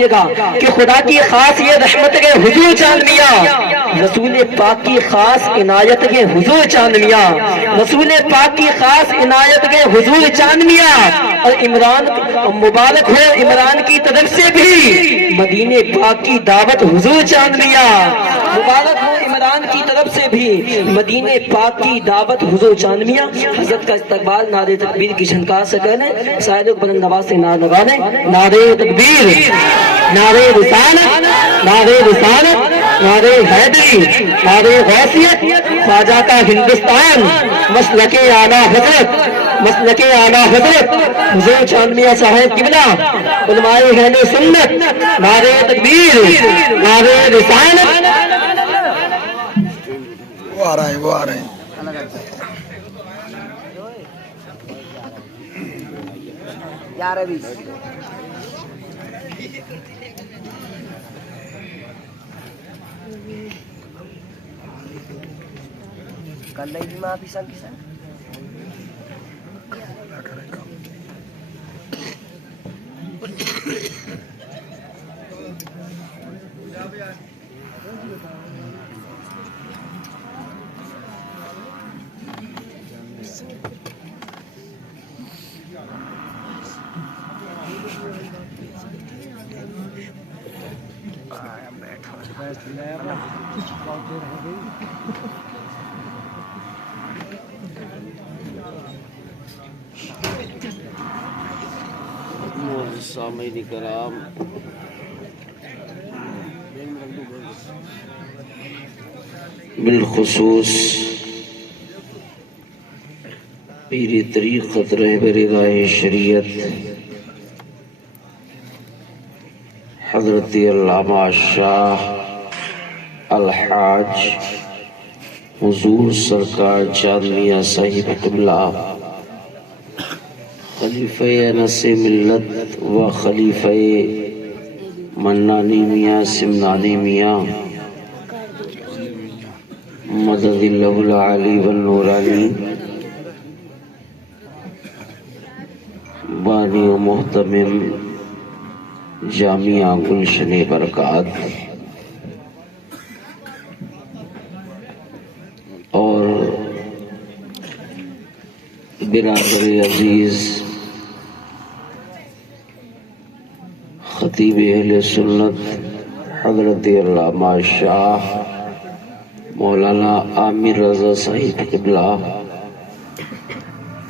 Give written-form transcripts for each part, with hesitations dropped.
کہ خدا کی خاص یہ رحمت کے حضور چاند میاں، رسول پاک کی خاص عنایت کے حضور چاند میاں، رسول پاک کی خاص عنایت کے حضور چاند میاں، اور عمران مبارک ہو عمران کی طرف سے بھی مدینے پاک کی دعوت حضور چاند میاں، مبارک ہو عمران کی طرف سے بھی مدینے پاک کی دعوت حضور چاند میاں۔ حضرت کا استقبال نعرہ تکبیر کی جھنکار سے کریں، سائر بلند آواز سے نعرہ لگانے، نعرہ تکبیر، نعرہ رسالت، نعرہ رسالت، نعرہ حیدری، نعرہ غوثیت، خواجہ کا ہندوستان، مسلک اعلیٰ حضرت، مسلک اعلیٰ حضرت حضور چاند میاں صاحب قبلہ، علماء اہل سنت، نعرہ تکبیر، نعرہ رسالت۔ وہ آ رہا ہے، وہ آ رہے ہیں۔ سامعین کرام، بالخصوص پیری طریقت رہبر راہ شریعت حضرت علامہ شاہ الحاج حضور سرکار چاند میاں صاحب قبلہ، خلیفہ انس ملت و خلیفہ منانی میاں سمنانی میاں، مدد اللہ العالی والنورانی، بانی و محتمم جامعہ گلشن برکات، اور برادر عزیز خطیب اہل سنت حضرت علامہ شاہ مولانا عامر رضا صاحب قبلہ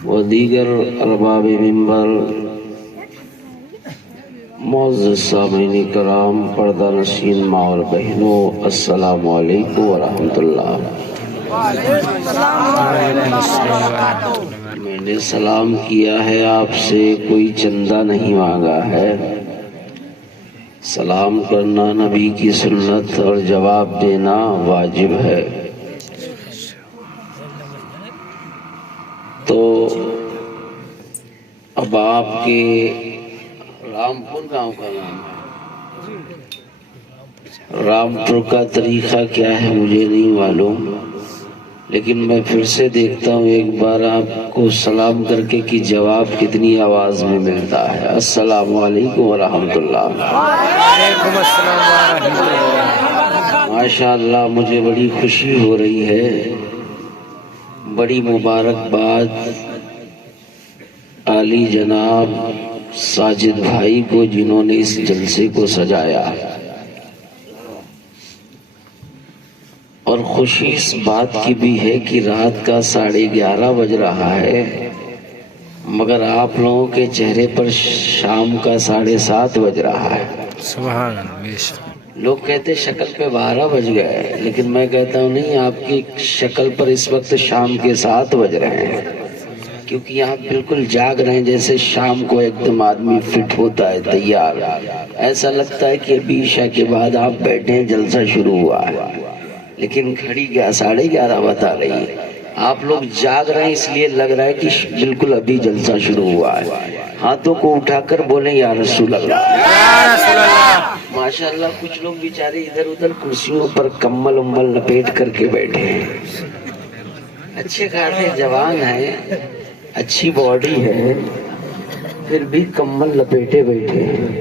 و دیگر ارباب منبر، معزز سامعین کرام، پردہ نشین ماں اور بہنوں، السلام علیکم ورحمۃ اللہ۔ میں نے سلام کیا ہے، آپ سے کوئی چندہ نہیں مانگا ہے۔ سلام کرنا نبی کی سنت اور جواب دینا واجب ہے۔ تو اب آپ کے رامپور گاؤں کا نام ہے، رامپور کا طریقہ کیا ہے مجھے نہیں معلوم، لیکن میں پھر سے دیکھتا ہوں ایک بار آپ کو سلام کر کے کہ جواب کتنی آواز میں ملتا ہے۔ السلام علیکم ورحمۃ اللہ۔ ماشاء اللہ، مجھے بڑی خوشی ہو رہی ہے، بڑی مبارکباد عالی جناب ساجد بھائی کو جنہوں نے اس جلسے کو سجایا، اور خوشی اس بات کی بھی ہے کہ رات کا 11:30 بج رہا ہے، مگر آپ لوگوں کے چہرے پر شام کا 7:30 بج رہا ہے۔ سبحان اللہ۔ لوگ کہتے شکل پہ 12 بج گئے، لیکن میں کہتا ہوں نہیں، آپ کی شکل پر اس وقت شام کے 7 بج رہے ہیں، کیونکہ آپ بالکل جاگ رہے ہیں جیسے شام کو ایک دم آدمی فٹ ہوتا ہے، تیار، ایسا لگتا ہے کہ ابھی عشاء کے بعد آپ بیٹھے ہیں، جلسہ شروع ہوا ہے، لیکن گھڑی 11:30 بتا رہی ہے۔ آپ لوگ جاگ رہے ہیں، اس لیے لگ رہا ہے کہ بالکل ابھی جلسہ شروع ہوا ہے۔ ہاتھوں کو اٹھا کر بولیں یا رسول اللہ۔ ماشاءاللہ، کچھ لوگ بیچارے ادھر ادھر کرسیوں پر کمبل امبل لپیٹ کر کے بیٹھے ہیں، اچھے خاصے جوان ہیں، اچھی باڈی ہے، پھر بھی کمبل لپیٹے بیٹھے ہیں۔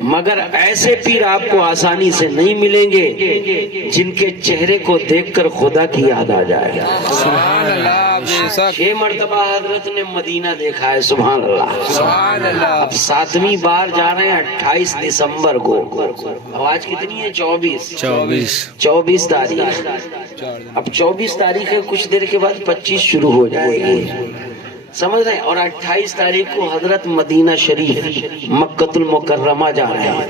مگر ایسے پیر آپ کو آسانی سے نہیں ملیں گے جن کے چہرے کو دیکھ کر خدا کی یاد آ جائے. سبحان اللہ. 6 مرتبہ حضرت نے مدینہ دیکھا ہے. سبحان اللہ. سبحان اللہ. اب 7ویں بار جا رہے ہیں 28 دسمبر کو. اب آج کتنی ہے؟ 24 تاریخ. اب 24 تاریخ ہے، کچھ دیر کے بعد 25 شروع ہو جائے گی، سمجھ رہے ہیں؟ اور 28 تاریخ کو حضرت مدینہ شریف مکۃ المکرمہ جا رہے ہیں.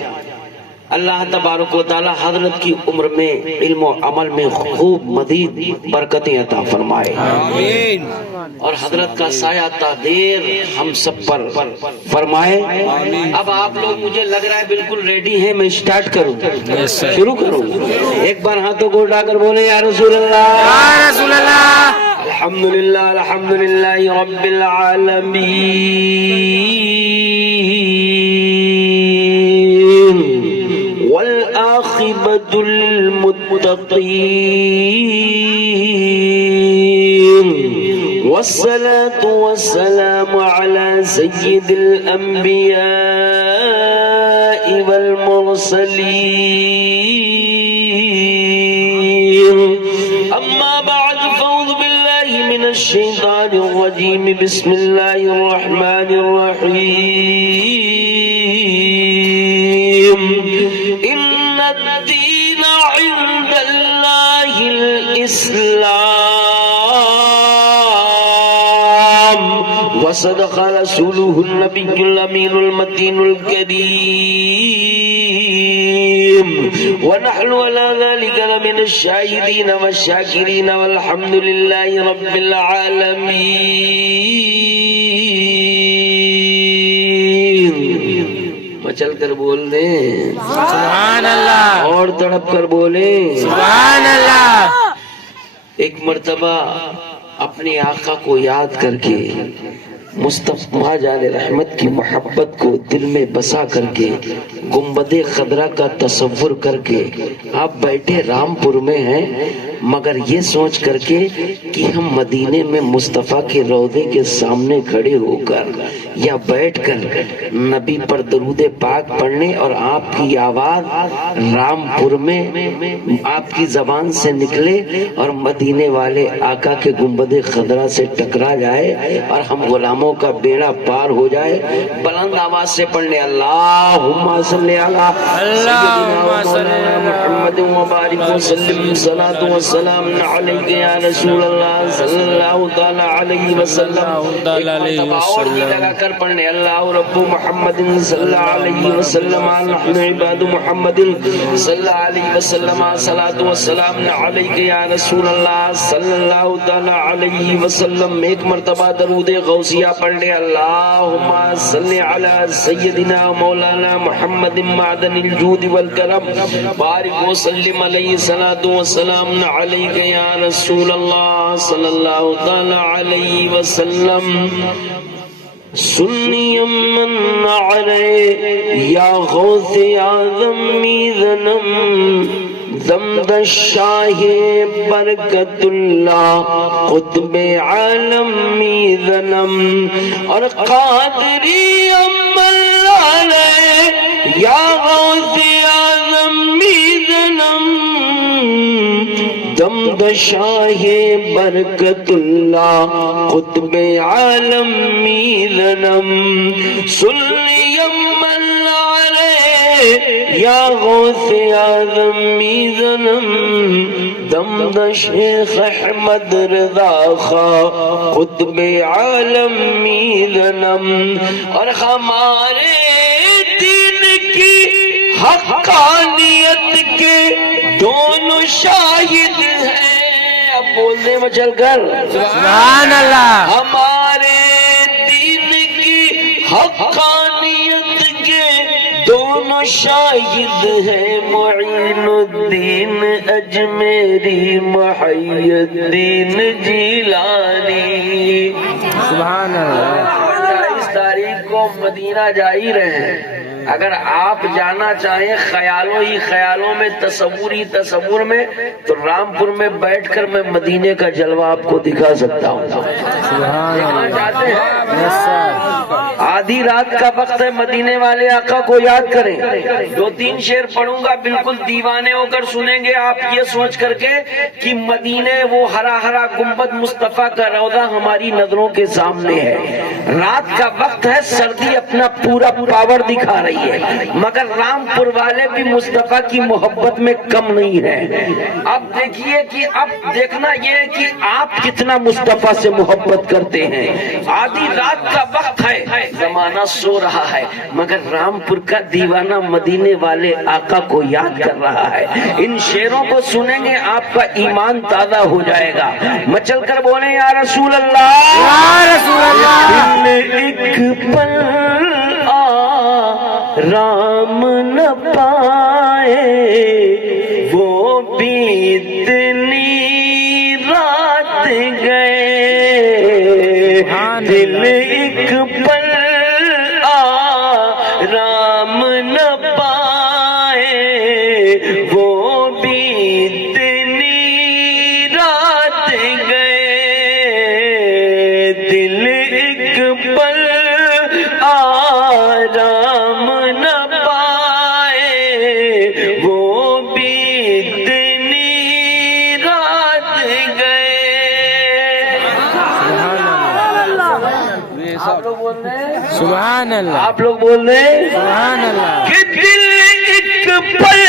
اللہ تبارک و تعالی حضرت کی عمر میں، علم و عمل میں خوب مزید برکتیں عطا فرمائے، آمین. اور حضرت کا سایہ تا دیر ہم سب پر فرمائے. اب آپ لوگ مجھے لگ رہا ہے بالکل ریڈی ہیں، میں سٹارٹ کروں، شروع کروں. ایک بار ہاتھوں کو اٹھا کر بولے یا رسول اللہ، یا رسول اللہ. الحمدللہ الحمدللہ رب العالمین والعاقبۃ للمتقین والصلاة والسلام على سید الانبیاء والمرسلین. اما بعد فاعوذ باللہ من الشیطان الرجیم. بسم اللہ الرحمن الرحیم. ان الدین عند اللہ الاسلام وصدق رسوله النبی الامین المتین الکریم ونحن على ذلك لمن الشاهدين والشاكرين والحمد لله رب العالمين. مچل کر بول دیں سبحان اللہ. اور تڑپ کر بولیں سبحان اللہ. ایک مرتبہ اپنے آقا کو یاد کر کے، مصطفیٰ جان رحمت کی محبت کو دل میں بسا کر کے، گنبد خضرا کا تصور کر کے آپ بیٹھے رام پور میں ہیں، مگر یہ سوچ کر کے کہ ہم مدینے میں مصطفیٰ کے روضے کے سامنے کھڑے ہو کر یا بیٹھ کر نبی پر درود پاک پڑھنے اور آپ کی آواز رام پور میں آپ کی زبان سے نکلے اور مدینے والے آقا کے گنبد خضرا سے ٹکرا جائے اور ہم غلاموں کا بیڑا پار ہو جائے. بلند آواز سے پڑھنے اللہم صلی علی سیدنا محمد وبارک وسلم صلاۃ والسلام علیک یا رسول اللہ صلی اللہ تعالی علیہ وسلم. اور بھی لگا کر پڑھنے اللہ رب محمد صلی اللہ علیہ وسلم نحن عباد محمد صلی اللہ علیہ وسلم صلاۃ والسلام علیک یا رسول اللہ صلی اللہ تعالی علیہ وسلم. ایک مرتبہ درود غوثیہ پڑھنے اللہم صلی علی سیدنا مولانا محمد معدن الجود والکرم بارک وسلم علیہ صلاۃ والسلام علیک یا رسول اللہ صلی اللہ تعالی علیہ وسلم. سنی من علی یا غوث اعظم میزنم زمد شاہ برکت اللہ قطب عالم میزنم. اور قادری امن علی یا غوث اعظم میزنم دمد شاہ برکت اللہ قطب عالم میزنم. سلی امن علی یا غوث اعظم میزنم دمد شیخ احمد رضا خواہ قطب عالم میزنم. اور ہمارے دین کی حقانیت کے دونوں شاہد ہیں. اب بولنے میں چل کر سبحان اللہ. ہمارے دین کی حقانیت کے دونوں شاہد ہیں معین الدین اجمیری محی الدین جیلانی. سبحان اللہ. 28 تاریخ کو مدینہ جا ہی رہے ہیں. اگر آپ جانا چاہیں خیالوں ہی خیالوں میں، تصور میں، تو رام پور میں بیٹھ کر میں مدینے کا جلوہ آپ کو دکھا سکتا ہوں. سبحان اللہ. چاہتے ہیں آدھی رات کا وقت ہے، مدینے والے آقا کو یاد کریں. 2-3 شعر پڑھوں گا، بالکل دیوانے ہو کر سنیں گے آپ، یہ سوچ کر کے کہ مدینے وہ ہرا ہرا گنبد مصطفیٰ کا روضہ ہماری نظروں کے سامنے ہے. رات کا وقت ہے، سردی اپنا پورا پاور دکھا رہی ہے، مگر رامپور والے بھی مصطفیٰ کی محبت میں کم نہیں ہے. اب دیکھیے کہ اب دیکھنا یہ ہے کہ آپ کتنا مصطفیٰ سے محبت کرتے ہیں. آدھی رات کا وقت ہے، زمانہ سو رہا ہے، مگر رامپور کا دیوانہ مدینے والے آقا کو یاد کر رہا ہے. ان شعروں کو سنیں گے آپ کا ایمان تازہ ہو جائے گا. مچل کر بولیں یا رسول اللہ، یا رسول اللہ. ایک پل رام نہ پائے وہ بھی اتنی رات گئے. دل ایک پل رام نہ پائے وہ بھی اتنی رات گئے. دل ایک پل آرام نہ پائے وہ بھی اتنی رات گئے. آپ لوگ بول رہے ہیں سبحان اللہ. آپ لوگ بول رہے ہیں سبحان اللہ. کہ دل ایک پل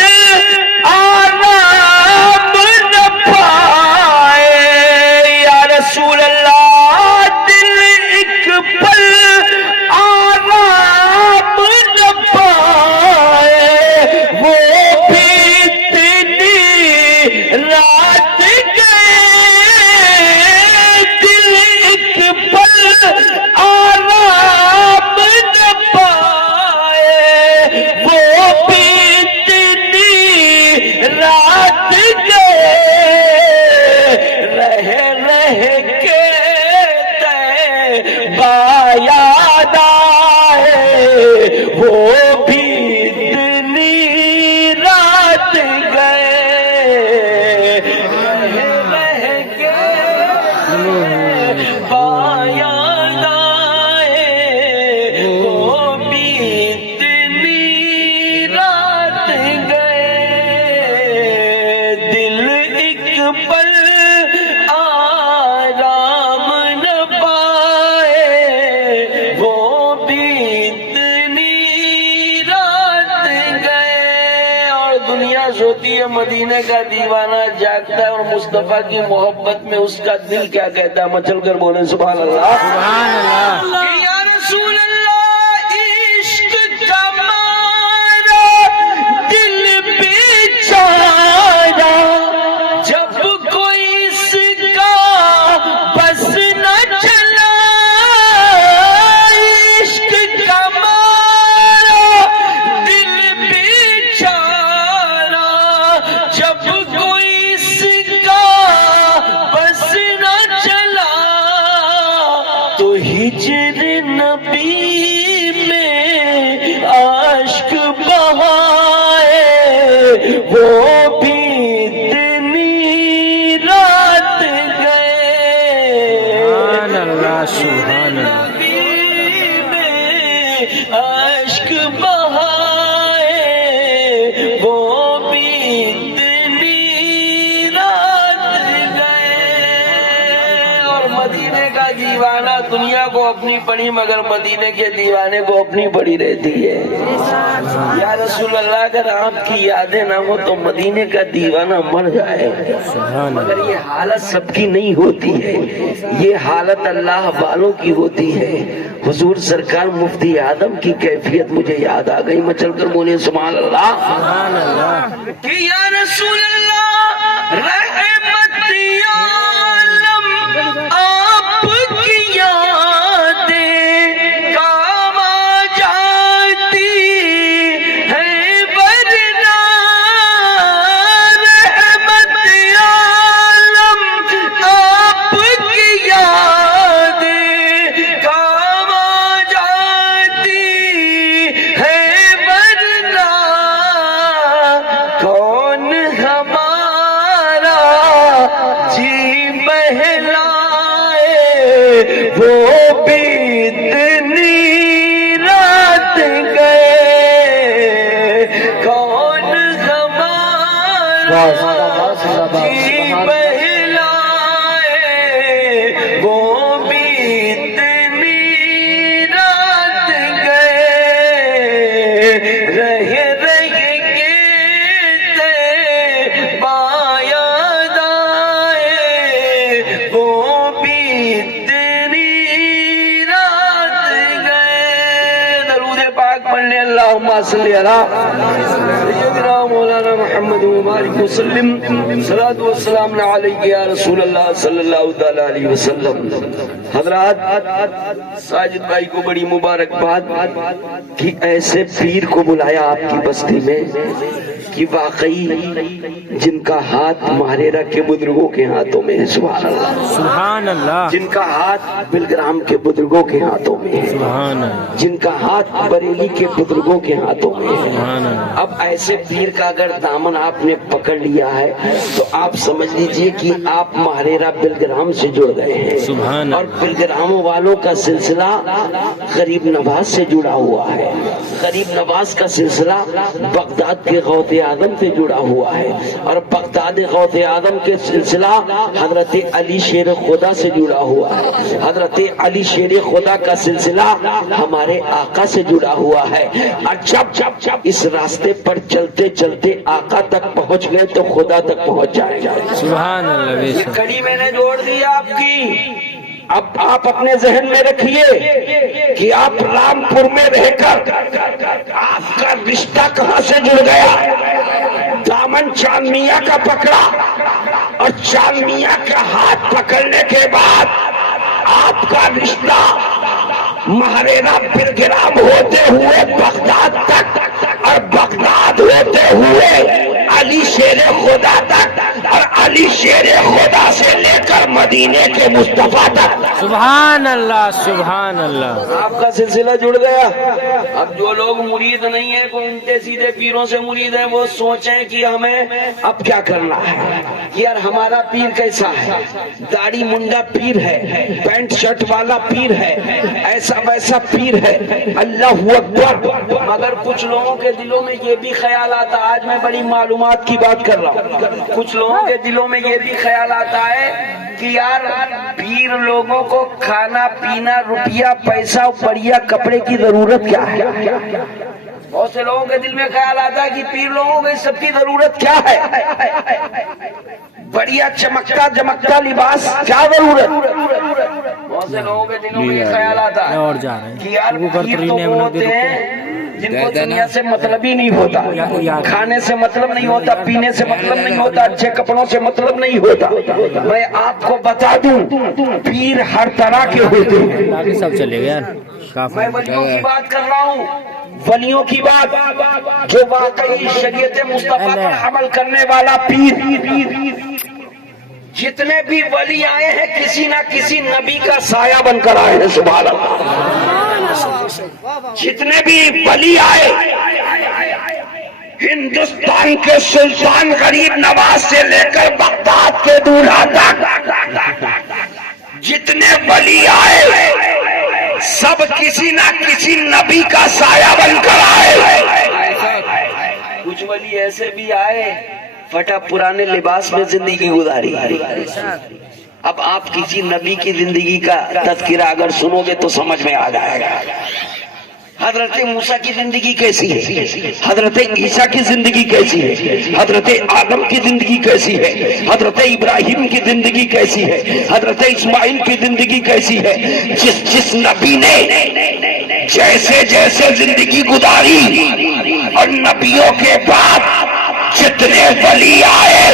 آرام نہ پائے. یا رسول اللہ، دل ایک پل آرام نہ پائے وہ بھی اتنی رات گئے. دل ایک پل آرام نہ پائے وہ بھی اتنی رات گئے. رہ کے تیبا یاد آئے وہ بھی اتنی رات گئے. رہ کے تیبا یاد آئے وہ بھی اتنی رات گئے. دل ایک پل آرام نہ پائے وہ بھی اتنی رات گئے. اور دنیا سوتی ہے مدینے کا دیوانہ جاگتا ہے، اور مصطفیٰ کی محبت میں اس کا دل کیا کہتا ہے. مچل کر بولیں سبحان اللہ. سبحان اللہ. کہ یا رسول اللہ، عشق کا مارا دل بیچارا، جب کوئی اس کا بس نہ چلا. عشق کا مارا دل بیچارا، جب کوئی اس کا بس نہ چلا. تو ہجر نبی میں عاشق بہائے وہ بھی اتنی رات گئے. سبحان اللہ. سبحان اللہ. نبی میں عاشق بہائے وہ بھی اتنی رات گئے. اور مدینے کا دیوانہ دنیا کو اپنی پڑی، مگر مدینے کے دیوانے کو اپنی پڑی رہتی ہے. یا رسول اللہ، اگر آپ کی یادیں نہ ہو تو مدینے کا دیوانہ مر جائے. مگر یہ حالت سب کی نہیں ہوتی ہے، یہ حالت اللہ والوں کی ہوتی ہے. حضور سرکار مفتی اعظم کی کیفیت مجھے یاد آ گئی. مچل کر بولے سبحان اللہ. سبحان اللہ. کہ یا رسول اللہ، رحمت عالم آپ کی یادیں کام آ جاتی ہے، ورنہ رحمت عالم آپ کی یادیں کام آ جاتی ہے، ورنہ کون ہمارا جی بہلائے وہ بھی اتنی صلی سیدنا مولانا محمد مبارک وسلم صلاۃ والسلام علیک یا رسول اللہ صلی اللہ تعالی علیہ وسلم. حضرات ساجد بھائی کو بڑی مبارکباد کہ ایسے پیر کو بلایا آپ کی بستی میں کہ واقعی جن کا ہاتھ مہریرا کے بزرگوں کے ہاتھوں میں ہے. سبحان اللہ سبحان اللہ. جن کا ہاتھ بلگرام کے بزرگوں کے ہاتھوں میں ہے. سبحان اللہ. جن کا ہاتھ بریلی کے بزرگوں کے ہاتھوں میں ہے. سبحان اللہ. اب ایسے پیر کا اگر دامن آپ نے پکڑ لیا ہے تو آپ سمجھ لیجئے کہ آپ مہریرا بلگرام سے جڑ گئے ہیں. سبحان اور اللہ. بلگرام والوں کا سلسلہ غریب نواز سے جڑا ہوا ہے. غریب نواز کا سلسلہ بغداد کے غوث اعظم سے جڑا ہوا ہے. اور بغداد غوث اعظم کے سلسلہ حضرت علی شیر خدا سے جڑا ہوا ہے. حضرت علی شیر خدا کا سلسلہ ہمارے آقا سے جڑا ہوا ہے. اور جب اس راستے پر چلتے چلتے آقا تک پہنچ گئے تو خدا تک پہنچ جائے گا. سبحان اللہ. بے یہ شک. کڑی میں نے جوڑ دی آپ کی. اب آپ اپنے ذہن میں رکھیے کہ آپ رامپور میں رہ کر آپ کا رشتہ کہاں سے جڑ گیا. دامن چاند میاں کا پکڑا اور چاند میاں کا ہاتھ پکڑنے کے بعد آپ کا رشتہ مہریرا بلگرام ہوتے ہوئے بغداد تک اور بغداد ہوتے ہوئے علی شیر خدا تک اور علی شیر خدا سے لے کر مدینے کے مصطفیٰ تک. سبحان اللہ. سبحان اللہ. آپ کا سلسلہ جڑ گیا. اب جو لوگ مرید نہیں ہیں کوئی الٹے سیدھے پیروں سے مرید ہیں وہ سوچیں کہ ہمیں اب کیا کرنا ہے. یار ہمارا پیر کیسا ہے؟ داڑھی منڈا پیر ہے, پینٹ شرٹ والا پیر ہے, ایسا ویسا پیر ہے. اللہ اکبر. مگر کچھ لوگوں کے دلوں میں یہ بھی خیال آتا, آج میں بڑی معلومات کی بات کر رہا ہوں, کچھ لوگوں کے دلوں میں یہ بھی خیال آتا ہے کہ یار پیر لوگوں کو کھانا پینا روپیہ پیسہ بڑھیا کپڑے کی ضرورت کیا ہے. بہت سے لوگوں کے دل میں خیال آتا ہے کہ پیر لوگوں کو اس سب کی ضرورت کیا ہے. بڑھیا چمکتا جمکتا لباس کیا ضرورت. بہت سے لوگوں کے دلوں میں یہ خیال آتا اور جا رہے ہے ہیں کہ یار پیر تو وہ ہوتے ہیں جن کو دنیا سے مطلب ہی نہیں ہوتا, کھانے سے مطلب نہیں ہوتا, پینے سے مطلب نہیں ہوتا, اچھے کپڑوں سے مطلب نہیں ہوتا. میں آپ کو بتا دوں پیر ہر طرح کے ہوتے ہیں. سب چلے گئے. میں ولیوں کی بات کر رہا ہوں, ولیوں کی بات جو واقعی شریعت مصطفیٰ پر عمل کرنے والا پیر. جتنے بھی ولی آئے ہیں کسی نہ کسی نبی کا سایہ بن کر آئے ہیں. سبحان اللہ. جتنے بھی ولی آئے ہندوستان کے سلطان غریب نواز سے لے کر بغداد کے دولہا تک جتنے ولی آئے سب کسی نہ کسی نبی کا سایہ بن کر آئے. کچھ ولی ایسے بھی آئے پھٹا پرانے لباس میں زندگی گزاری. اب آپ کسی نبی کی زندگی کا تذکرہ اگر سنو گے تو سمجھ میں آ جائے گا. حضرت موسیٰ کی زندگی کیسی ہے, حضرت عیسیٰ کی زندگی کیسی ہے, حضرت آدم کی زندگی کیسی ہے, حضرت ابراہیم کی زندگی کیسی ہے, حضرت اسماعیل کی زندگی کیسی ہے. جس نبی نے جیسے جیسے زندگی گزاری اور نبیوں کے بعد جتنے ولی آئے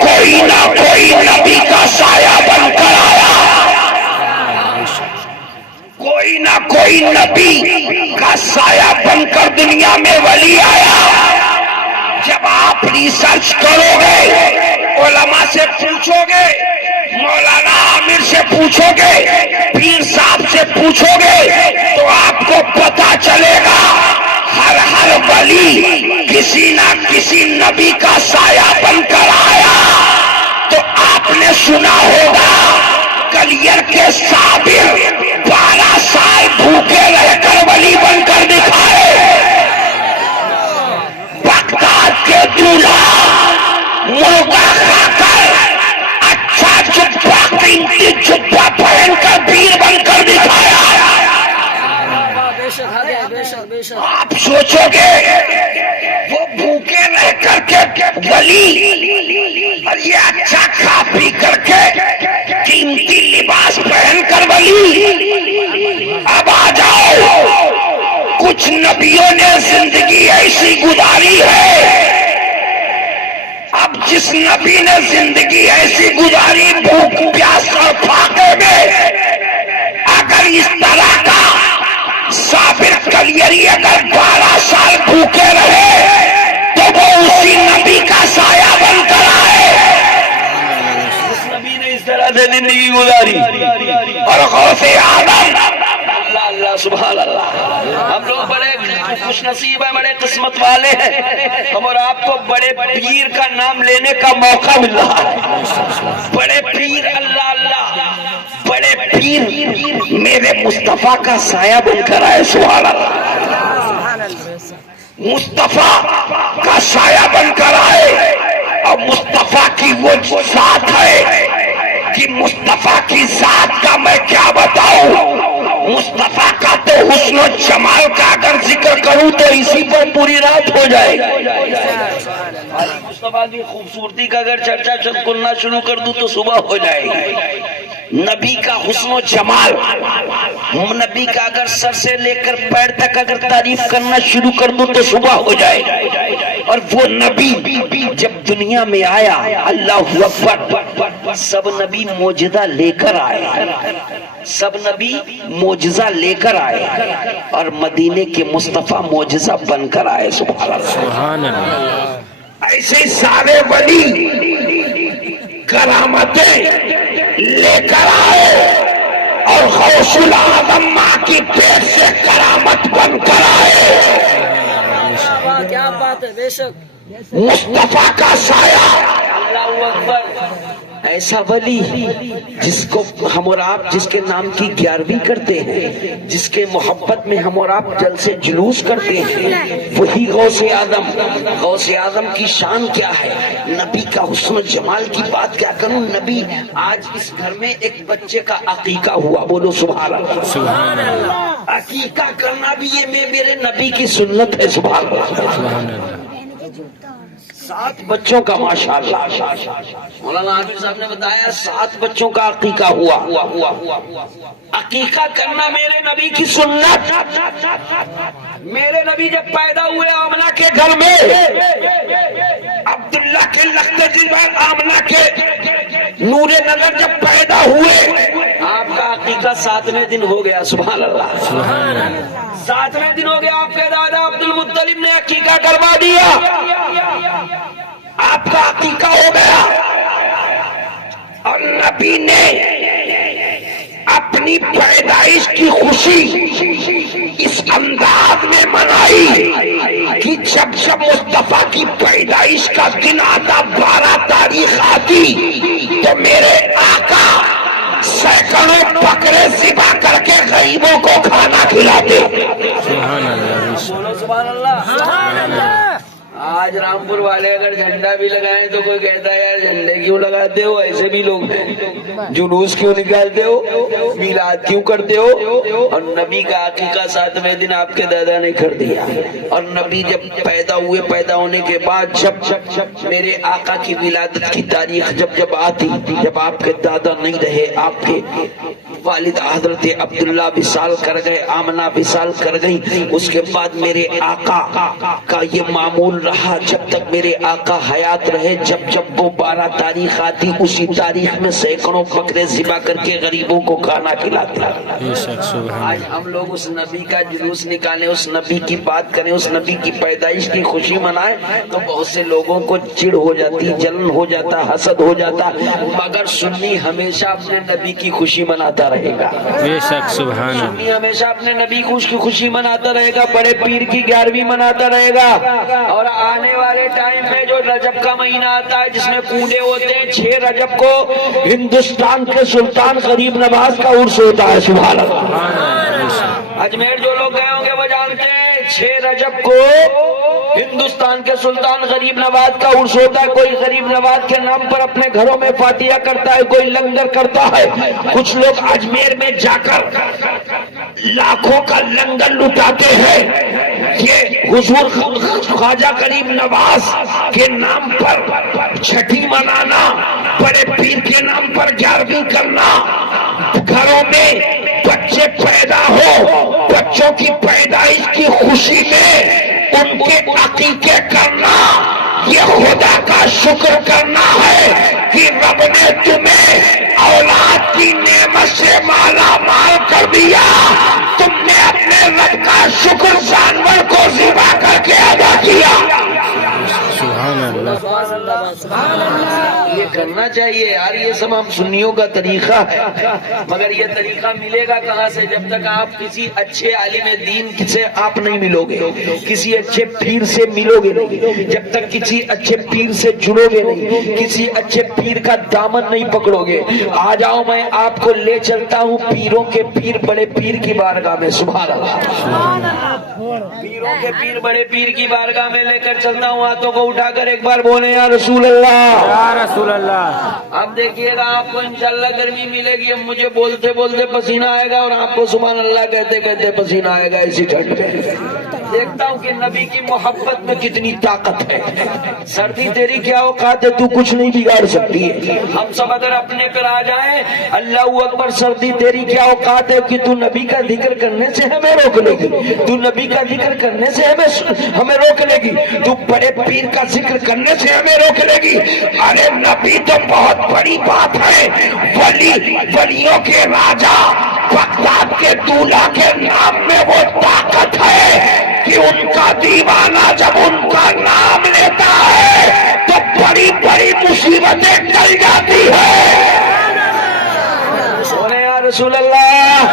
کوئی نہ کوئی نبی کا سایہ بن کر آیا, کوئی نہ کوئی نبی کا سایہ بن کر دنیا میں ولی آیا. جب آپ ریسرچ کرو گے, علماء سے پوچھو گے, مولانا عامر سے پوچھو گے, پیر صاحب سے پوچھو گے تو آپ کو پتا چلے گا ہر ولی کسی نہ کسی نبی کا سایہ بن کر آیا. تو آپ نے سنا ہوگا کلیر کے صابر 12 سال بھوکے رہ کر ولی بن کر دکھائے. بغداد کے دولہا مرغا پیر بن کر دکھایا. آپ سوچو گے وہ بھوکے رہ کر کے ولی اور یہ اچھا کھا پی کر کے قیمتی لباس پہن کر ولی. اب آ جاؤ, کچھ نبیوں نے زندگی ایسی گزاری ہے. اب جس نبی نے زندگی ایسی گزاری بھوک پیاس اور فاقے میں, اگر اس طرح کا صابر کلیری اگر 12 سال بھوکے رہے تو وہ اسی نبی کا سایہ بن کر آئے. اس نبی نے اس طرح سے زندگی گزاری. اور غوث اعظم, اللہ اللہ سبحان اللہ, ہم لوگ بڑے خوش نصیب ہیں, بڑے قسمت والے ہیں. ہم اور آپ کو بڑے پیر کا نام لینے کا موقع مل رہا ہے. بڑے پیر, اللہ اللہ, بڑے پیر میرے مصطفیٰ کا سایہ بن کر آئے. سبحان اللہ, مصطفیٰ کا سایہ بن کر آئے. اور مصطفیٰ کی وہ ذات ہے کہ مصطفیٰ کی ذات کا میں کیا بتاؤں. مصطفیٰ کا تو حسن و جمال کا اگر ذکر کروں تو اسی پر پوری رات ہو جائے. مصطفیٰ کی خوبصورتی کا اگر چرچا کرنا شروع کر دوں تو صبح ہو جائے گی. نبی کا حسن و جمال, نبی کا اگر سر سے لے کر پیر تک اگر تعریف کرنا شروع کر دوں تو صبح ہو جائے. اور وہ نبی جب دنیا میں آیا, اللہ اکبر, سب نبی معجزہ لے کر آئے, سب نبی معجزہ لے کر آئے, اور مدینے کے مصطفیٰ معجزہ بن کر آئے. سبحان اللہ. ایسے سارے ولی کرامتیں لے کر آئے, اور غوث العظم ماں کی پیٹ سے کرامت بن کر آئے. کیا بات ہے, بے شک. مصطفیٰ کا سایہ, اللہ اکبر. ایسا ولی جس کو ہم اور آپ جس کے نام کی 11ویں کرتے ہیں, جس کے محبت میں ہم اور آپ جلسے جلوس کرتے ہیں, وہی غوث اعظم. غوث اعظم کی شان کیا ہے, نبی کا حسن و جمال کی بات کیا کروں. نبی آج اس گھر میں ایک بچے کا عقیقہ ہوا, بولو سبحان اللہ. سبحان اللہ. عقیقہ کرنا بھی یہ میرے نبی کی سنت ہے. سبحان اللہ. 7 بچوں کا ماشاءاللہ, مولانا عارف صاحب نے بتایا 7 بچوں کا عقیقہ ہوا. عقیقہ کرنا میرے نبی کی سنت. میرے نبی جب پیدا ہوئے آمنہ کے گھر میں, عبداللہ کے لخت جلوان آمنہ کے نور نظر جب پیدا ہوئے, آپ کا عقیقہ 7ویں دن ہو گیا. سبحان اللہ. 7ویں دن ہو گیا, آپ کے دادا عبد المطلب نے عقیقہ کروا دیا, آپ کا عقیقہ ہو گیا. اور نبی نے اپنی پیدائش کی خوشی اس انداز میں منائی کہ جب جب مصطفیٰ کی پیدائش کا دن آتا, 12 تاریخ آتی, تو میرے آقا سینکڑوں بکرے ذبح کر کے غریبوں کو کھانا کھلاتے. سبحان اللہ. آج رامپور والے اگر جھنڈا بھی لگائیں تو کوئی کہتا ہے یار جھنڈے کیوں لگاتے ہو, ایسے بھی لوگ جلوس کیوں نکالتے ہو, میلاد کیوں کرتے ہو. اور نبی کا عقیقہ 7ویں دن آپ کے دادا نے کر دیا. اور نبی جب پیدا ہوئے, پیدا ہونے کے بعد جب میرے آقا کی ولادت کی تاریخ جب آتی, جب آپ کے دادا نہیں رہے, آپ کے والد حضرت عبداللہ وصال کر گئے, آمنہ وصال کر گئی, اس کے بعد میرے آقا کا یہ معمول رہا جب تک میرے آقا حیات رہے, جب وہ 12 تاریخ آتی, اسی تاریخ میں سینکڑوں بکرے ذبح کر کے غریبوں کو کھانا کھلاتے. آج ہم لوگ اس نبی کا جلوس نکالیں, اس نبی کی بات کریں, اس نبی کی پیدائش کی خوشی منائیں, تو بہت سے لوگوں کو چڑ ہو جاتی, جلن ہو جاتا, حسد ہو جاتا. مگر سنی ہمیشہ اپنے نبی کی خوشی مناتا رہے گا. بے شک. سبحان اللہ. سنی ہمیشہ اپنے نبی کی خوشی مناتا رہے گا, بڑے پیر کی 11ویں مناتا رہے گا. اور آنے والے ٹائم میں جو رجب کا مہینہ آتا ہے جس میں کوڑے ہوتے ہیں, 6 رجب کو ہندوستان کے سلطان غریب نواز کا عرس ہوتا ہے. سبحان اللہ. اجمیر جو لوگ گئے ہوں گے وہ جانتے ہیں 6 رجب کو ہندوستان کے سلطان غریب نواز کا عرس ہوتا ہے، کوئی غریب نواز کے نام پر اپنے گھروں میں فاتحہ کرتا ہے، کوئی لنگر کرتا ہے، کچھ لوگ اجمیر میں جا کر لاکھوں کا لنگر لٹاتے ہیں۔ یہ حضور خواجہ غریب نواز کے نام پر چھٹی منانا، بڑے پیر کے نام پر 11ویں کرنا، گھروں میں بچے پیدا ہو، بچوں کی پیدائش کی خوشی میں ان کے عقیقے کرنا، یہ خدا کا شکر کرنا ہے کہ رب نے تمہیں اولاد کی نعمت سے مالا مال کر دیا، تم نے اپنے رب کا شکر جانور کو ذبح کر کے ادا کیا۔ سبحان اللہ، یہ کرنا چاہیے یار، یہ سب ہم سنیوں کا طریقہ ہے، مگر یہ طریقہ ملے گا کہاں سے جب تک آپ کسی اچھے عالم دین سے آپ نہیں ملو گے، کسی اچھے پیر سے ملو گے نہیں، جب تک کسی اچھے پیر سے جڑو گے نہیں، کسی اچھے پیر کا دامن نہیں پکڑو گے۔ آ جاؤ، میں آپ کو لے چلتا ہوں پیروں کے پیر بڑے پیر کی بارگاہ میں۔ سبحان اللہ، پیروں کے پیر بڑے پیر کی بارگاہ میں لے کر چلتا ہوں، ہاتھوں کو اٹھا کر ایک بار بولے یا رسول اللہ، یا رسول اللہ۔ اب دیکھیے گا آپ کو انشاءاللہ گرمی ملے گی، اب مجھے بولتے بولتے پسینہ آئے گا اور آپ کو سبحان اللہ کہتے کہتے پسینہ آئے گا اسی ٹھنڈ میں۔ دیکھتا ہوں کہ نبی کی محبت میں کتنی طاقت ہے۔ سردی تیری کیا اوقات ہے، تو کچھ نہیں بگاڑ سکتی ہے۔ ہم سب اگر اپنے پر آ جائیں، اللہ اکبر، سردی تیری کیا اوقات ہے کہ تو نبی کا ذکر کرنے سے ہمیں روک لے گی، تو نبی کا ذکر کرنے سے ہمیں روک لے گی، تو بڑے پیر کا ذکر کرنے سے ہمیں روک لے گی۔ ارے نبی تو بہت بڑی بات ہے، ولیوں کے راجا بغداد کے دولہا کے نام میں وہ طاقت ہے کہ ان کا دیوانہ جب ان کا نام لیتا ہے تو بڑی بڑی مصیبتیں ٹل جاتی ہے۔ سونے یا رسول اللہ،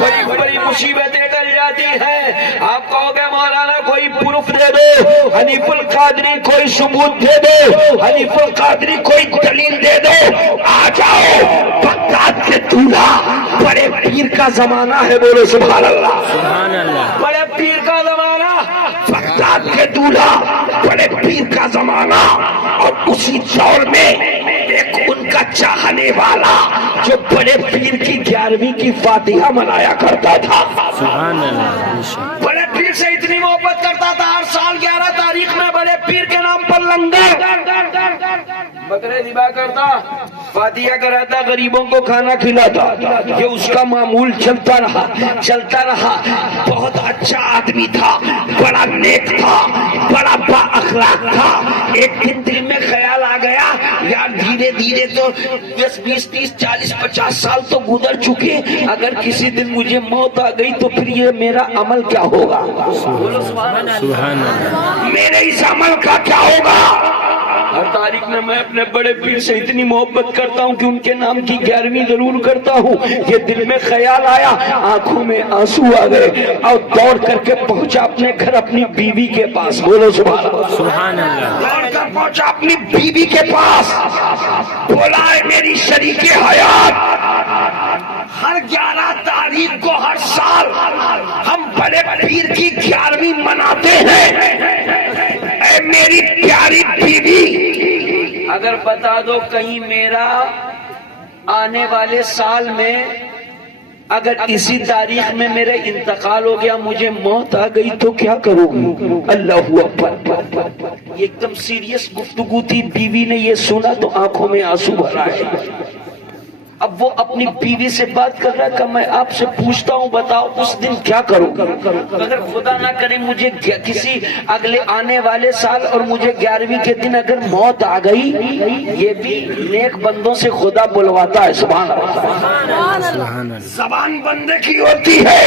بڑی بڑی مصیبتیں ٹل جاتی ہیں۔ آپ کہو گے مولانا کوئی پروف دے دو، حنیف القادری کوئی ثبوت دے دو، حنیف القادری کوئی دلیل دے دو۔ آ جاؤ، بغداد کے دولہا بڑے پیر کا زمانہ ہے، بولو سبحان اللہ، سبحان اللہ، بڑے پیر کا زمانہ، بغداد کے دولہا بڑے پیر کا زمانہ، اور اسی دور میں ایک ان کا چاہنے والا جو بڑے پیر کی 11ویں کی فاتحہ منایا کرتا تھا، سبحان اللہ، بڑے پیر سے اتنی محبت کرتا تھا، ہر سال 11 تاریخ میں بڑے پیر کے نام پر لنگر بکرے ذبح کرتا، فاتحہ کراتا، غریبوں کو کھانا کھلاتا، یہ اس کا معمول چلتا رہا۔ بہت اچھا آدمی تھا، بڑا نیک تھا، بڑا با اخلاق تھا۔ ایک دن دل میں خیال آ گیا، یار دھیرے دھیرے تو 10 20 30 40 50 سال تو گزر چکے، اگر کسی دن مجھے موت آ گئی تو پھر یہ میرا عمل کیا ہوگا؟ سبحان اللہ، میرے اس عمل کا کیا ہوگا؟ ہر تاریخ میں میں اپنے بڑے پیر سے اتنی محبت کرتا ہوں کہ ان کے نام کی 11ویں ضرور کرتا ہوں۔ یہ دل میں خیال آیا، آنکھوں میں آنسو آ گئے، اور دوڑ کر کے پہنچا اپنے گھر اپنی بیوی کے پاس، بولو سبحان اللہ، سبحان اللہ، دوڑ کر پہنچا اپنی بیوی کے پاس، بولا ہے میری شریک حیات، ہر 11 تاریخ کو ہر سال ہم بڑے پیر کی 11ویں مناتے ہیں، اے میری پیاری بیوی، اگر بتا دو کہیں میرا آنے والے سال میں اگر اسی تاریخ میں میرے انتقال ہو گیا، مجھے موت آ گئی تو کیا کروں گی؟ اللہ اکبر، یہ ایک دم سیریس گفتگو تھی۔ بیوی نے یہ سنا تو آنکھوں میں آنسو بھر آئے۔ اب وہ اپنی بیوی سے بات کر رہا کہ میں آپ سے پوچھتا ہوں، بتاؤ اس دن کیا کروں؟ اگر خدا نہ کرے مجھے کسی اگلے آنے والے سال اور مجھے 11ویں کے دن اگر موت آ گئی، یہ بھی نیک بندوں سے خدا بلواتا ہے، سبحان اللہ۔ زبان بندے کی ہوتی ہے،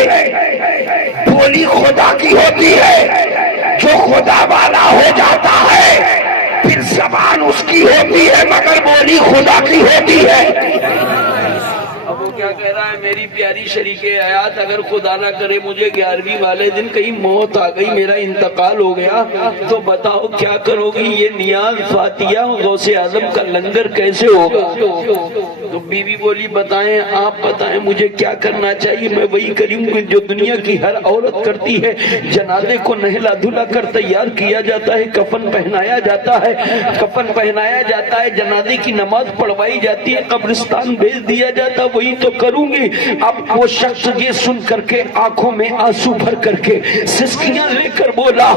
بولی خدا کی ہوتی ہے، جو خدا والا ہو جاتا ہے پھر زبان اس کی ہوتی ہے مگر بولی خدا کی ہوتی ہے۔ اب کیا کہہ رہا ہے میری پیاری شریک حیات؟ اگر خدا نہ کرے مجھے 11ویں والے دن کہیں موت آ گئی، میرا انتقال ہو گیا، تو بتاؤ کیا کرو گی؟ یہ نیاز فاتحہ غوث اعظم کا لنگر کیسے ہوگا؟ تو بیوی بولی بتائیں، آپ بتائیں مجھے کیا کرنا چاہیے؟ میں وہی کروں گی جو دنیا کی ہر عورت کرتی ہے۔ جنازے کو نہلا دھلا کر تیار کیا جاتا ہے، کفن پہنایا جاتا ہے، کفن پہنایا جاتا ہے، جنازے کی نماز پڑھوائی جاتی ہے، قبرستان بھیج دیا جاتا، وہی تو کروں گی۔ اب وہ شخص یہ سن کر کے آنکھوں میں آنسو بھر کر کے سسکیاں لے کر بولا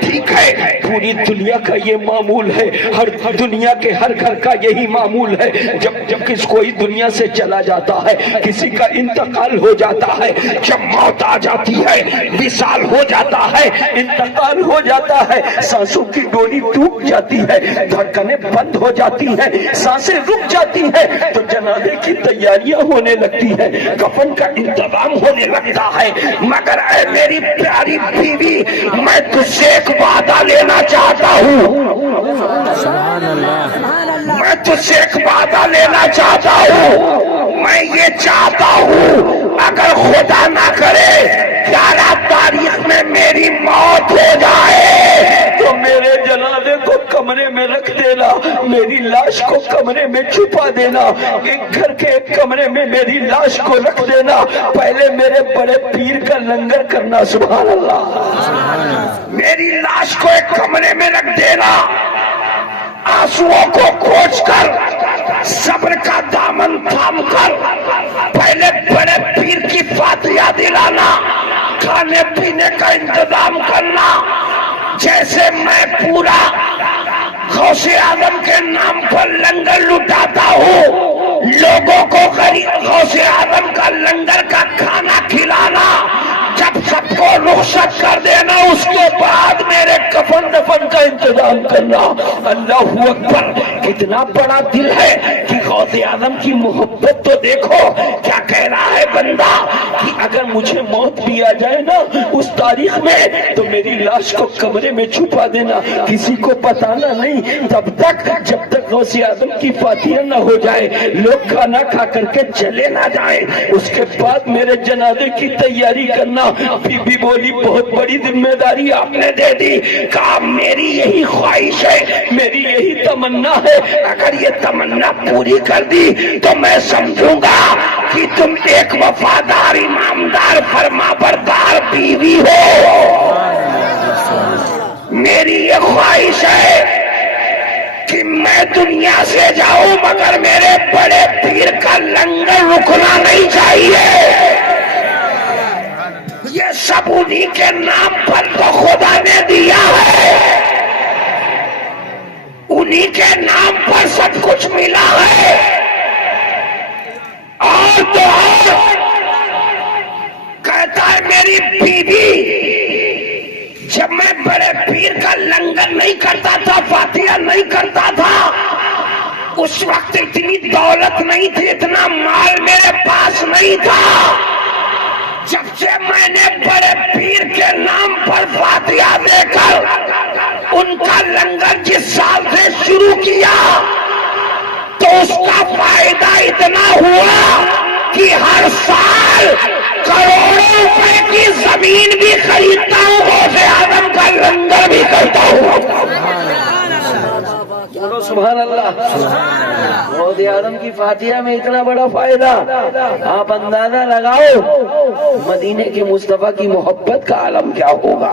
ٹھیک ہے، پوری دنیا کا یہ معمول ہے، ہر دنیا کے ہر گھر کا یہی معمول ہے، جب کوئی دنیا سے چلا جاتا ہے، کسی کا انتقال ہو جاتا ہے، جب موت آ جاتی ہے، وصال ہو جاتا ہے، انتقال ہو جاتا ہے، سانسوں کی ڈولی ٹوٹ جاتی ہے، دھڑکنیں بند ہو جاتی ہیں، سانسیں رک جاتی ہیں، تو جنازے کی تیاریاں ہونے لگتی ہیں، کفن کا انتظام ہونے لگتا ہے۔ مگر اے میری پیاری بیوی، میں تجھ سے ایک وعدہ لینا چاہتا ہوں، سبحان اللہ، میں تجھ سے ایک وعدہ لینا چاہتا ہوں۔ میں یہ چاہتا ہوں اگر خدا نہ کرے 11 تاریخ میں میری موت ہو جائے تو میرے جنازے کو کمرے میں رکھ دینا، میری لاش کو کمرے میں چھپا دینا، ایک گھر کے ایک کمرے میں میری لاش کو رکھ دینا، پہلے میرے بڑے پیر کا لنگر کرنا۔ سبحان اللہ۔ میری لاش کو ایک کمرے میں رکھ دینا، آنسوؤں کو کھوج کر، صبر کا دامن تھام کر، پہلے بڑے پیر کی فاتحہ دلانا، کھانے پینے کا انتظام کرنا، جیسے میں پورا غوث اعظم کے نام پر لنگر لٹاتا ہوں، لوگوں کو غوث اعظم کا لنگر کا کھانا کھلانا، جب سب کو رخصت کر دینا، اس کے بعد میرے کفن دفن کا انتظام کرنا۔ اللہ اکبر، کتنا بڑا دل ہے کہ غوث اعظم کی محبت تو دیکھو، کیا کہہ رہا ہے بندہ کہ اگر مجھے موت بھی آ جائے نا اس تاریخ میں تو میری لاش کو کمرے میں چھپا دینا، کسی کو بتانا نہیں، تب تک جب تک غوث اعظم کی فاتحہ نہ ہو جائے، لوگ کھانا کھا کر کے چلے نہ جائیں، اس کے بعد میرے جنازے کی تیاری کرنا۔ بی بی بولی بہت بڑی ذمہ داری آپ نے دے دی، کہا میری یہی خواہش ہے، میری یہی تمنا ہے، اگر یہ تمنا پوری کر دی تو میں سمجھوں گا کہ تم ایک وفادار، ایماندار، فرما بردار بیوی ہو۔ میری یہ خواہش ہے کہ میں دنیا سے جاؤں مگر میرے بڑے پیر کا لنگر رکنا نہیں چاہیے۔ یہ سب انہی کے نام پر تو خدا نے دیا ہے، انہی کے نام پر سب کچھ ملا ہے، اور تو اور کہتا ہے میری بیوی، جب میں بڑے پیر کا لنگر نہیں کرتا تھا، فاتحہ نہیں کرتا تھا، اس وقت اتنی دولت نہیں تھی، اتنا مال میرے پاس نہیں تھا، جب سے میں نے بڑے پیر کے نام پر فاتحہ دے کر ان کا لنگر جس سال سے شروع کیا تو اس کا فائدہ اتنا ہوا کہ ہر سال کروڑوں روپے کی زمین بھی خریدتا ہوں، غوث اعظم کا لنگر بھی کرتا ہوں۔ بولو سبحان اللہ۔ غوث اعظم کی فاتحہ میں اتنا بڑا فائدہ، آپ اندازہ لگاؤ مدینے کے مصطفیٰ کی محبت کا عالم کیا ہوگا۔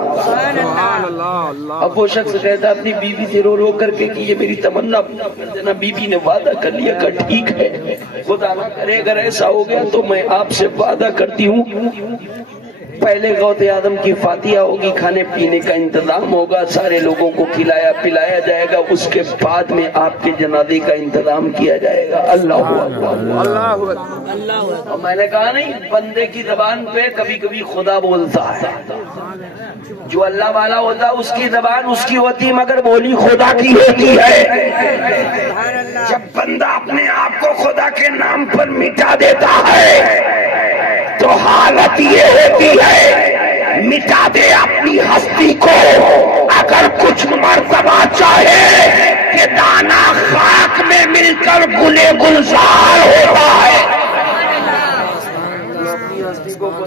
اب وہ شخص کہتا اپنی بیوی سے رو رو کر کے کہ یہ میری تمنا کر دینا، بیوی نے وعدہ کر لیا کہ ٹھیک ہے، خدا نہ کرے اگر ایسا ہو گیا تو میں آپ سے وعدہ کرتی ہوں، پہلے غوث اعظم کی فاتحہ ہوگی، کھانے پینے کا انتظام ہوگا، سارے لوگوں کو کھلایا پلایا جائے گا، اس کے بعد میں آپ کے جنازے کا انتظام کیا جائے گا۔ اللہ اکبر۔ اور میں نے کہا نہیں، بندے کی زبان پہ کبھی کبھی خدا بولتا ہے، جو اللہ والا ہوتا ہے اس کی زبان اس کی ہوتی مگر بولی خدا کی ہوتی ہے۔ جب بندہ اپنے آپ کو خدا کے نام پر مٹا دیتا ہے تو حالت یہ ہوتی ہے، مٹا دے اپنی ہستی کو، اگر کچھ مرتبہ چاہے کہ دانا خاک میں مل کر گلے گلزار ہوتا ہے،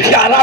11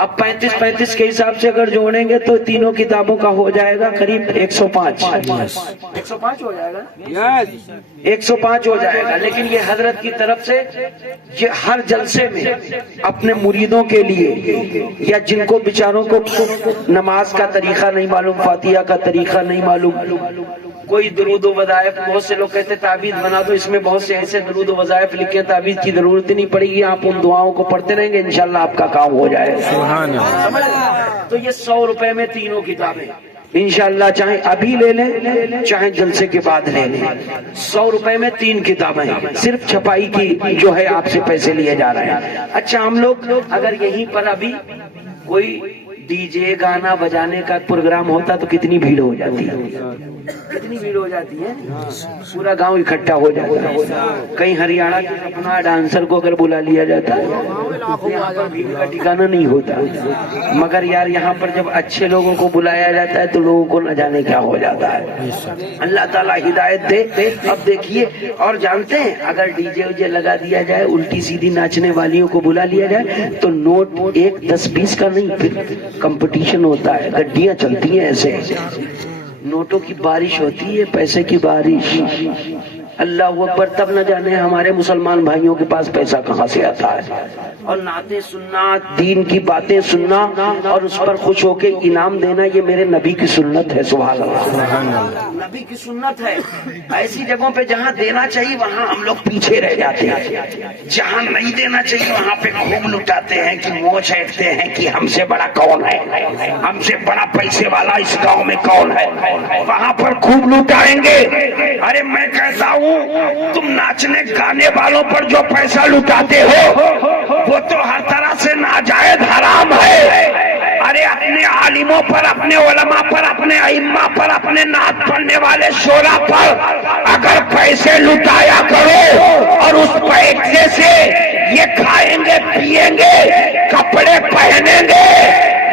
اب 35 کے حساب سے اگر جوڑیں گے تو تینوں کتابوں کا ہو جائے گا قریب 105 ہو جائے گا 105 ہو جائے گا. لیکن یہ حضرت کی طرف سے یہ ہر جلسے میں اپنے مریدوں کے لیے یا جن کو بیچاروں کو نماز کا طریقہ نہیں معلوم، فاتحہ کا طریقہ نہیں معلوم، کوئی درود و وظائف، بہت سے لوگ کہتے تعویذ بنا دو، اس میں بہت سے ایسے درود و وظائف لکھے، تعویذ کی ضرورت نہیں پڑے گی، آپ ان دعاؤں کو پڑھتے رہیں گے انشاءاللہ آپ کا کام ہو جائے گا. سبحان اللہ. تو یہ 100 روپے میں تینوں کتابیں انشاءاللہ، چاہے ابھی لے لیں چاہے جلسے کے بعد لے لیں. 100 روپے میں 3 کتابیں، صرف چھپائی کی جو ہے آپ سے پیسے لیے جا رہے ہیں. اچھا، ہم لوگ اگر یہیں پر ابھی کوئی ڈی جے گانا بجانے کا پروگرام ہوتا تو کتنی بھیڑ ہو جاتی ہے، کتنی بھیڑ ہو جاتی ہے، پورا گاؤں اکٹھا ہو جاتا ہے. کہیں ہریانہ کے اپنا ڈانسر کو اگر بلا لیا جاتا ہے یہاں پر بھیڑ کا ٹھکانہ نہیں ہوتا. مگر یار یہاں پر جب اچھے لوگوں کو بلایا جاتا ہے تو لوگوں کو نہ جانے کیا ہو جاتا ہے. اللہ تعالیٰ ہدایت دے. اب دیکھیے، اور جانتے ہیں اگر ڈی جے وجے لگا دیا جائے، الٹی سیدھی ناچنے والیوں کو بلا لیا جائے تو نوٹ 1 10 20 کا نہیں، پھر کمپٹیشن ہوتا ہے، گڈیاں چلتی ہیں ایسے، نوٹوں کی بارش ہوتی ہے، پیسے کی بارش. اللہ اکبر. تب نہ جانے ہمارے مسلمان بھائیوں کے پاس پیسہ کہاں سے آتا ہے. اور نعتیں سننا، دین کی باتیں سننا اور اس پر خوش ہو کے انعام دینا، یہ میرے نبی کی سنت ہے. سبحان اللہ، نبی کی سنت ہے. ایسی جگہوں پہ جہاں دینا چاہیے وہاں ہم لوگ پیچھے رہ جاتے ہیں، جہاں نہیں دینا چاہیے وہاں پہ خوب لٹاتے ہیں کہ منہ چھیڑتے ہیں کہ ہم سے بڑا کون ہے، ہم سے بڑا پیسے والا اس گاؤں میں کون ہے. وہاں پر خوب لٹائیں گے. ارے میں کہتا ہوں تم ناچنے گانے والوں پر جو پیسہ لٹاتے ہو وہ تو ہر طرح سے ناجائز حرام ہے. ارے اپنے عالموں پر، اپنے علماء پر، اپنے ائمہ پر، اپنے نعت پڑھنے والے شعراء پر اگر پیسے لٹایا کرو اور اس پیسے سے یہ کھائیں گے، پیئیں گے، کپڑے پہنیں گے،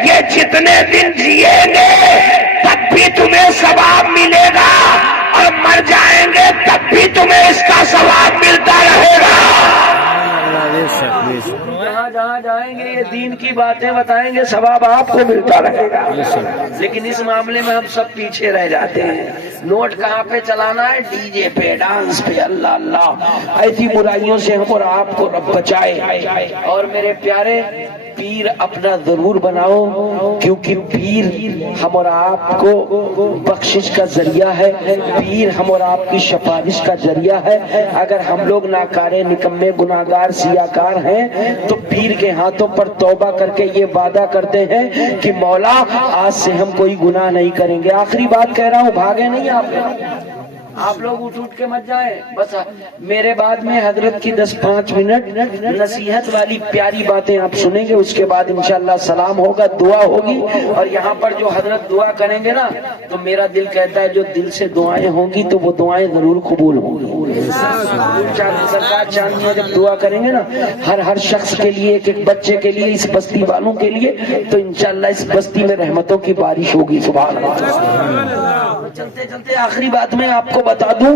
یہ جتنے دن جیئیں گے تب بھی تمہیں ثواب ملے گا، اور مر جائیں گے تب بھی تمہیں اس کا ثواب ملتا رہے گا. جہاں جہاں جائیں گے یہ دین کی باتیں بتائیں گے، ثواب آپ کو ملتا رہے گا. لیکن اس معاملے میں ہم سب پیچھے رہ جاتے ہیں. نوٹ کہاں پہ چلانا ہے؟ ڈی جے پہ، ڈانس پہ. اللہ اللہ، ایسی برائیوں سے ہم اور آپ کو رب بچائے. اور میرے پیارے، پیر اپنا ضرور بناؤ، کیونکہ پیر ہم اور آپ کو بخشش کا ذریعہ ہے، پیر ہم اور آپ کی سفارش کا ذریعہ ہے. اگر ہم لوگ ناکارے، نکمے، گناہگار، سیاکار ہیں تو پیر کے ہاتھوں پر توبہ کر کے یہ وعدہ کرتے ہیں کہ مولا آج سے ہم کوئی گناہ نہیں کریں گے. آخری بات کہہ رہا ہوں، بھاگے نہیں آپ لوگ اٹھ کے مت جائیں. بس میرے بعد میں حضرت کی 10-5 منٹ نصیحت والی پیاری باتیں آپ سنیں گے، اس کے بعد انشاءاللہ سلام ہوگا، دعا ہوگی. اور یہاں پر جو حضرت دعا کریں گے نا تو میرا دل کہتا ہے جو دل سے دعائیں ہوں گی تو وہ دعائیں ضرور قبول ہوں گی. سرکار چاند میں جب دعا کریں گے نا ہر شخص کے لیے، ایک ایک بچے کے لیے، اس بستی والوں کے لیے، تو انشاءاللہ اس بستی میں رحمتوں کی بارش ہوگی. سبحان اللہ. چلتے چلتے آخری بات میں آپ کو بتا دوں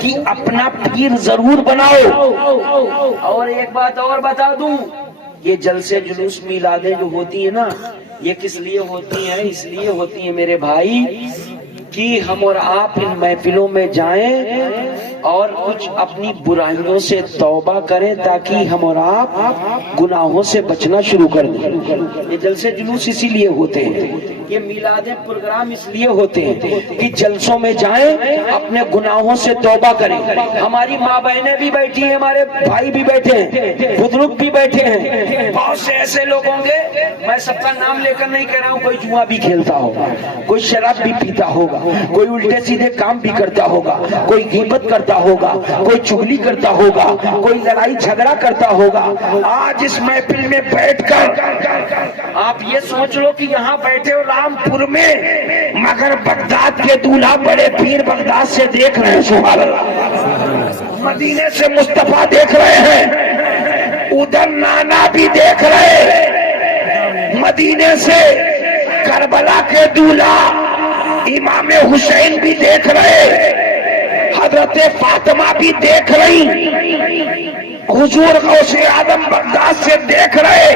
کہ اپنا پیر ضرور بناؤ. اور ایک بات اور بتا دوں، یہ جلسے جلوس میلادیں جو ہوتی ہیں نا، یہ کس لیے ہوتی ہیں؟ اس لیے ہوتی ہیں میرے بھائی کہ ہم اور آپ ان محفلوں میں جائیں اور کچھ اپنی برائیوں سے توبہ کریں تاکہ ہم اور آپ گناہوں سے بچنا شروع کر دیں. یہ جلسے جلوس اسی لیے ہوتے ہیں، یہ میلادیں پروگرام اس لیے ہوتے ہیں کہ جلسوں میں جائیں، اپنے گناہوں سے توبہ کریں. ہماری ماں بہنیں بھی بیٹھی ہیں، ہمارے بھائی بھی بیٹھے ہیں، بزرگ بھی بیٹھے ہیں. بہت سے ایسے لوگ ہوں گے، میں سب کا نام لے کر نہیں کہہ رہا ہوں، کوئی جوا بھی کھیلتا ہوگا، کوئی شراب بھی پیتا ہوگا، کوئی الٹے سیدھے کام بھی کرتا ہوگا، کوئی غیبت کرتا ہوگا، کوئی چغلی کرتا ہوگا، کوئی لڑائی جھگڑا کرتا ہوگا. آج اس محفل میں بیٹھ کر آپ یہ سوچ لو کہ یہاں بیٹھے ہو رامپور میں، مگر بغداد کے دولہا بڑے پیر بغداد سے دیکھ رہے ہیں. سبحان اللہ. مدینے سے مصطفیٰ دیکھ رہے ہیں، ادھر نانا بھی دیکھ رہے ہیں، مدینے سے کربلا کے دولہا امام حسین بھی دیکھ رہے، حضرت فاطمہ بھی دیکھ رہی، حضور غوث اعظم بغداد سے دیکھ رہے.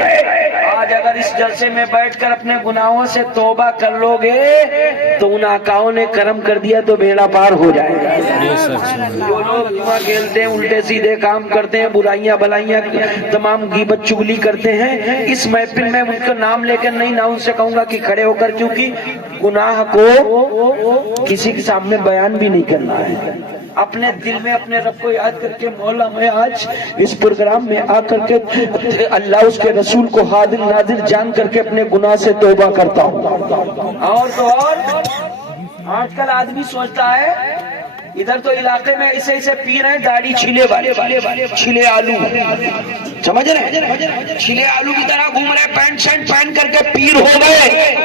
آج آج اگر اس جلسے میں بیٹھ کر اپنے گناہوں سے توبہ کر لو گے تو ان آقاؤں نے کرم کر دیا تو بیڑا پار ہو جائے گا. جو لوگ جمعہ کھیلتے ہیں, الٹے سیدھے کام کرتے ہیں, برائیاں بلائیاں تمام غیبت چگلی کرتے ہیں, اس محفل میں ان کا نام لے کر نہیں, نہ ان سے کہوں گا کہ کھڑے ہو کر, کیونکہ گناہ کو کسی کے سامنے بیان بھی نہیں کرنا ہے. اپنے دل میں اپنے رب کو یاد کر کے, مولا میں آج اس پروگرام میں آ کر کے اللہ اس کے رسول کو حاضر ناظر جان کر کے اپنے گناہ سے توبہ کرتا ہوں. اور تو اور آج کل آدمی سوچتا ہے ادھر تو علاقے میں اسے پیر ہیں داڑھی چھلے والے, چھلے آلو, سمجھ رہے ہیں, چھلے آلو کی طرح گھوم رہے, پینٹ شرٹ پہن کر کے پیر ہو گئے.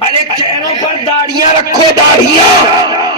ارے چہروں پر داڑھیاں رکھو, داڑھیاں